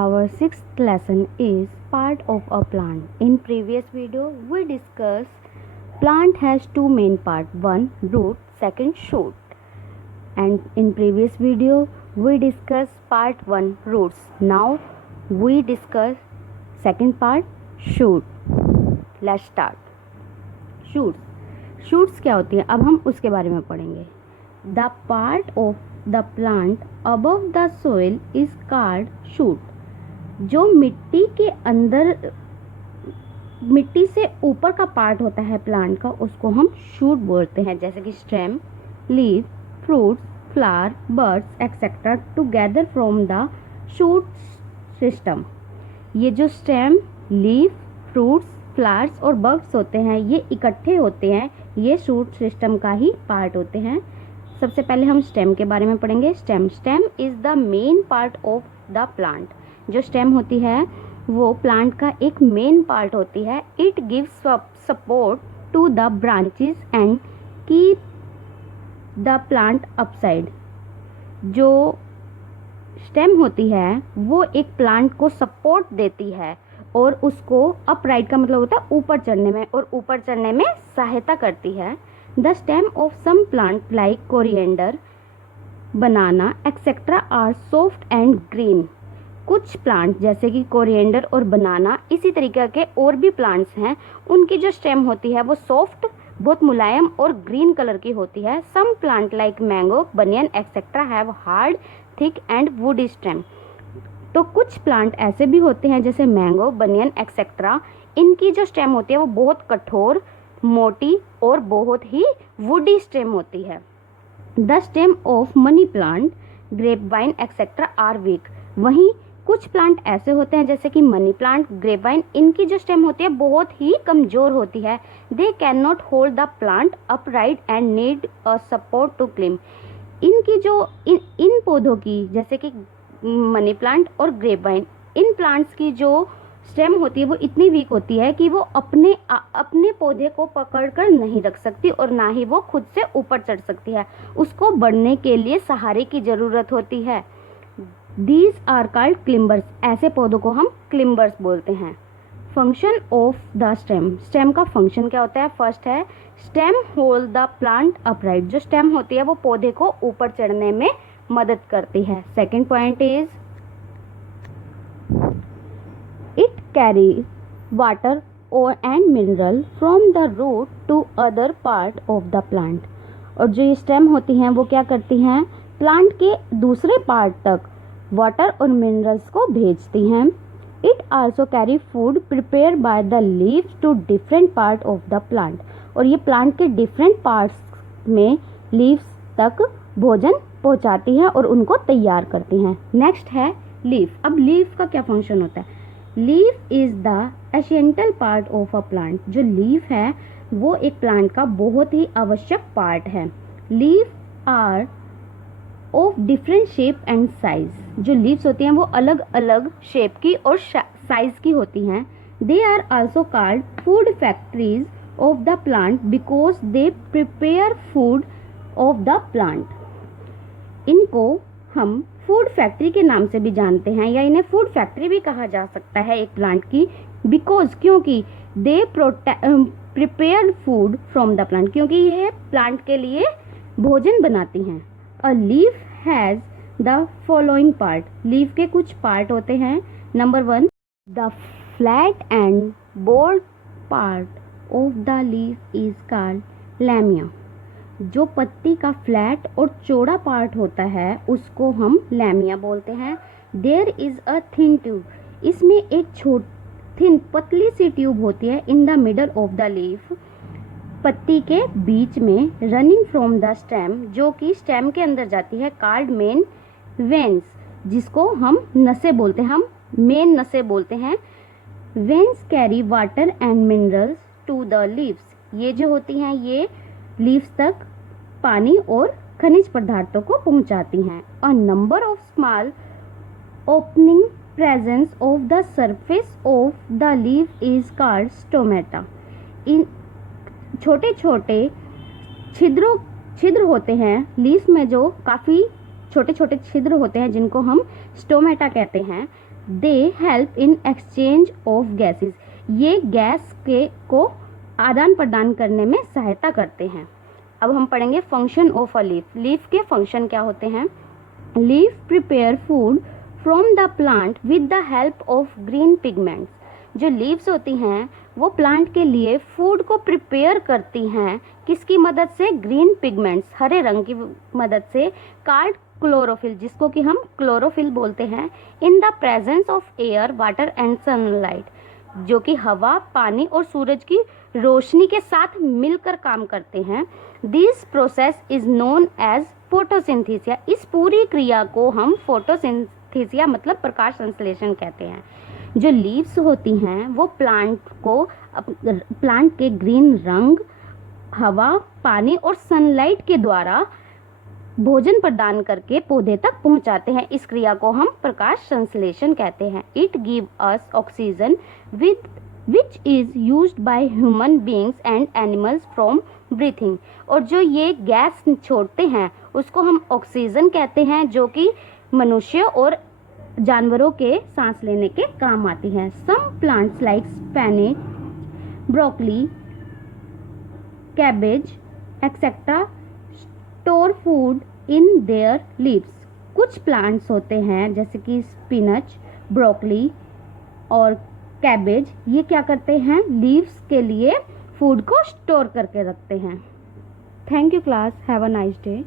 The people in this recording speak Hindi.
Our sixth lesson is part of a plant. In previous video, we discussed plant has two main part, one root, second shoot. And in previous video, we discussed part 1 roots. Now we discuss second part shoot. Let's start. Shoots क्या होती हैं, अब हम उसके बारे में पढ़ेंगे. The part of the plant above the soil is called shoot. जो मिट्टी के अंदर, मिट्टी से ऊपर का पार्ट होता है प्लांट का, उसको हम शूट बोलते हैं. जैसे कि stem, leaf, fruits, flower, birds etcetera together from the shoot system. ये जो स्टेम, लीफ, फ्रूट्स, फ्लावर्स और बर्ड्स होते हैं, ये इकट्ठे होते हैं, ये शूट सिस्टम का ही पार्ट होते हैं. सबसे पहले हम स्टेम के बारे में पढ़ेंगे. Stem is the main part of the plant. जो स्टेम होती है वो प्लांट का एक मेन पार्ट होती है. It gives support to the branches and keep the plant upside. जो स्टेम होती है वो एक प्लांट को सपोर्ट देती है और उसको अपराइट का मतलब होता है ऊपर चढ़ने में, और ऊपर चढ़ने में सहायता करती है. The stem of some plant like coriander, banana etcetera are soft and green. कुछ प्लांट जैसे कि कोरिएंडर और बनाना, इसी तरीके के और भी प्लांट्स हैं, उनकी जो स्टेम होती है वो सॉफ्ट, बहुत मुलायम और ग्रीन कलर की होती है. Some plant like mango, banyan etcetera have hard, thick and woody stem. तो कुछ प्लांट ऐसे भी होते हैं जैसे मैंगो, बनियन एक्सेट्रा, इनकी जो स्टेम होती है वो बहुत कठोर, मोटी और बहुत ही वुडी स्टेम होती है. The stem of money plant, grape vine etcetera are weak. वहीं कुछ प्लांट ऐसे होते हैं जैसे कि मनी प्लांट, ग्रेप वाइन, इनकी जो स्टेम होती है बहुत ही कमज़ोर होती है. They can not hold the plant upright and need a support to climb. इनकी जो इन पौधों की, जैसे कि मनी प्लांट और ग्रेप वाइन, इन प्लांट्स की जो स्टेम होती है वो इतनी वीक होती है कि वो अपने पौधे को पकड़कर नहीं रख सकती और ना ही वो खुद से ऊपर चढ़ सकती है. उसको बढ़ने के लिए सहारे की ज़रूरत होती है. These are called climbers. ऐसे पौधों को हम क्लिम्बर्स बोलते हैं. Function of the stem. Stem का फंक्शन क्या होता है? फर्स्ट है stem hold the plant upright. जो स्टेम होती है वो पौधे को ऊपर चढ़ने में मदद करती है. Second point is it carry water और and mineral from the root to other part of the plant. और जो ये स्टेम होती हैं वो क्या करती हैं? प्लांट के दूसरे पार्ट तक वाटर और मिनरल्स को भेजती हैं. It also carry food prepare by the leaves to different part of the plant. और ये प्लांट के डिफरेंट पार्ट्स में लीव्स तक भोजन पहुंचाती है और उनको तैयार करती हैं. नेक्स्ट है लीफ. अब लीफ का क्या फंक्शन होता है? Leaf is the essential part of a plant. जो लीफ है वो एक प्लांट का बहुत ही आवश्यक पार्ट है. Leaf are of different shape and size. जो लीव्स होती हैं वो अलग अलग शेप की और साइज की होती हैं. They are also called food factories of the plant because they prepare food of the plant. इनको हम फूड फैक्ट्री के नाम से भी जानते हैं, या इन्हें फूड फैक्ट्री भी कहा जा सकता है एक प्लांट की. बिकॉज, क्योंकि दे prepare food from the plant, क्योंकि यह प्लांट के लिए भोजन बनाती हैं. A leaf has the following part. Leaf के कुछ पार्ट होते हैं. Number 1, the flat and bold part of the leaf is called lamina. जो पत्ती का फ्लैट और चौड़ा पार्ट होता है उसको हम लैमिया बोलते हैं. There is a thin tube. इसमें एक पतली सी ट्यूब होती है. In the middle of the leaf, पत्ती के बीच में, रनिंग फ्रॉम द स्टेम, जो कि स्टेम के अंदर जाती है, कॉल्ड मेन वेन्स, जिसको हम नसें बोलते हैं, हम मेन नसें बोलते हैं. Veins carry water and minerals to the leaves. ये जो होती हैं ये लीव्स तक पानी और खनिज पदार्थों को पहुंचाती हैं. A number of small opening presence of the surface of the leaf is called stomata. इन छोटे छोटे छिद्र होते हैं लीफ में, जो काफ़ी छोटे छोटे छिद्र होते हैं जिनको हम स्टोमेटा कहते हैं. They help in exchange of gases, ये गैस के को आदान प्रदान करने में सहायता करते हैं। अब हम पढ़ेंगे function of a leaf. Leaf के फंक्शन क्या होते हैं? Leaf prepare food from the plant with the help of green pigments. जो लीव्स होती हैं वो प्लांट के लिए फूड को प्रिपेयर करती हैं, किसकी मदद से? ग्रीन पिगमेंट्स, हरे रंग की मदद से, कॉल्ड क्लोरोफिल, जिसको कि हम क्लोरोफिल बोलते हैं, in the presence of air, water and sunlight, जो कि हवा, पानी और सूरज की रोशनी के साथ मिलकर काम करते हैं। This process is known as photosynthesis. इस पूरी क्रिया को हम फोटोसिंथेसिस मतलब प्रकाश संश्लेषण कहते हैं। जो लीव्स होती हैं वो प्लांट के ग्रीन रंग, हवा, पानी और सनलाइट के द्वारा भोजन प्रदान करके पौधे तक पहुंचाते हैं। इस क्रिया को हम प्रकाश संश्लेषण कहते हैं। It give us oxygen which is used by human beings and animals from breathing. और जो ये गैस छोड़ते हैं उसको हम ऑक्सीजन कहते हैं, जो कि मनुष्य और जानवरों के सांस लेने के काम आती है। Some plants like spinach, broccoli, cabbage etcetera store food in their leaves. कुछ प्लांट्स होते हैं जैसे कि स्पिनच, ब्रोकली और कैबेज, ये क्या करते हैं? लीव्स के लिए फूड को स्टोर करके रखते हैं। Thank you class, have a nice day.